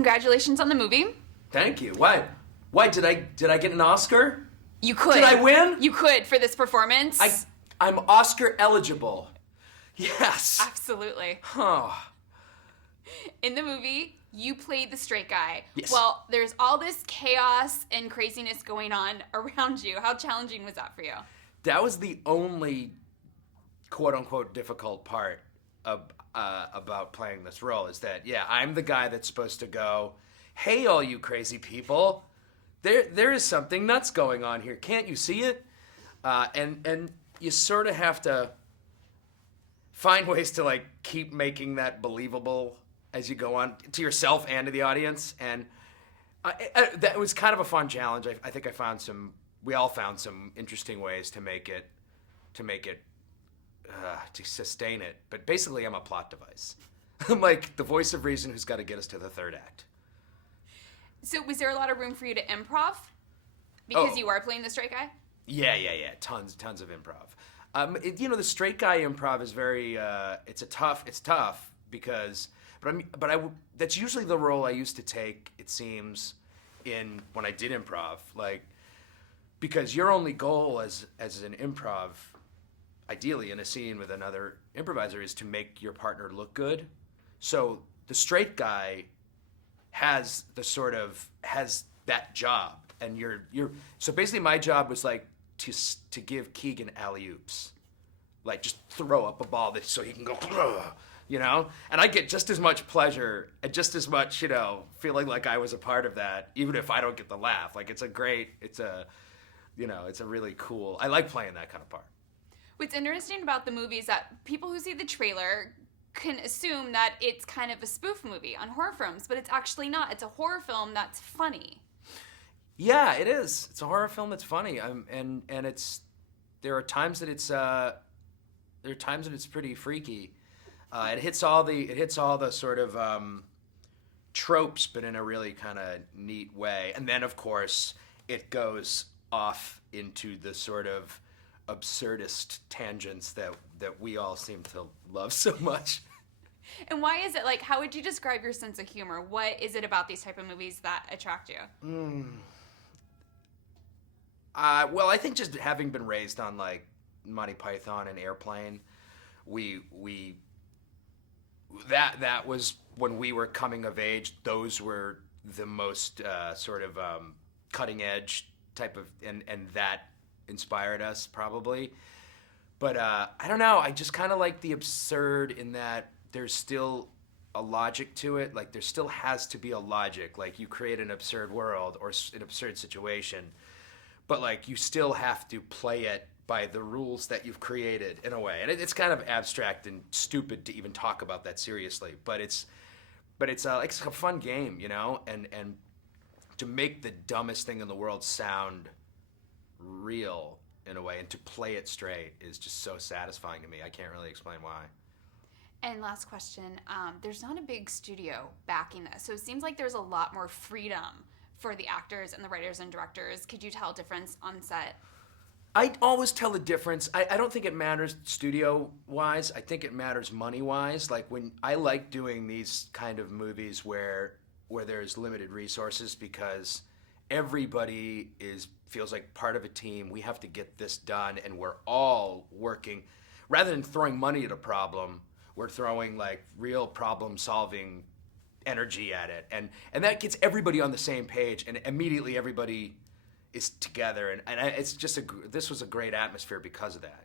congratulations on the movie. Thank you. Why? Did I get an Oscar? You could. Did I win? You could for this performance. I'm Oscar eligible. Yes. Absolutely. Huh. In the movie, you played the straight guy. Yes. Well, there's all this chaos and craziness going on around you. How challenging was that for you? That was the only quote-unquote difficult part about playing this role, is that, yeah, I'm the guy that's supposed to go, hey, all you crazy people, there is something nuts going on here. Can't you see it? And you sort of have to find ways to, like, keep making that believable as you go on, to yourself and to the audience. And that was kind of a fun challenge. I think we all found some interesting ways to make it, to sustain it. But basically, I'm a plot device. I'm like the voice of reason who's got to get us to the third act. So was there a lot of room for you to improv? Because you are playing the straight guy? Yeah. Tons of improv. The straight guy improv is very, it's tough because, that's usually the role I used to take, it seems, when I did improv. Like, because your only goal as an improv, ideally in a scene with another improviser, is to make your partner look good. So the straight guy has that job, and so basically my job was like to give Keegan alley-oops, like just throw up a ball so he can go, and I get just as much pleasure and just as much, feeling like I was a part of that, even if I don't get the laugh. Like, it's a really cool, I like playing that kind of part. What's interesting about the movie is that people who see the trailer can assume that it's kind of a spoof movie on horror films, but it's actually not. It's a horror film that's funny. Yeah, it is. It's a horror film that's funny. And there are times that it's pretty freaky. It hits all the sort of tropes, but in a really kind of neat way. And then, of course, it goes off into the sort of absurdist tangents that we all seem to love so much. And why is it, like, how would you describe your sense of humor? What is it about these type of movies that attract you? Well, I think just having been raised on, like, Monty Python and Airplane, that was when we were coming of age. Those were the most sort of cutting edge type of, and that inspired us probably. But I don't know, I just kind of like the absurd in that there's still a logic to it. Like, there still has to be a logic. Like, you create an absurd world or an absurd situation, but, like, you still have to play it by the rules that you've created in a way. And it's kind of abstract and stupid to even talk about that seriously, but it's like, it's a fun game, and to make the dumbest thing in the world sound real in a way, and to play it straight is just so satisfying to me. I can't really explain why. And last question, there's not a big studio backing this, so it seems like there's a lot more freedom for the actors and the writers and directors. Could you tell a difference on set? I always tell the difference. I don't think it matters studio-wise. I think it matters money-wise. Like, when I like doing these kind of movies where there's limited resources, because everybody feels like part of a team. We have to get this done, and we're all working. Rather than throwing money at a problem, we're throwing, like, real problem-solving energy at it, and that gets everybody on the same page, and immediately everybody is together, and it's just this was a great atmosphere because of that,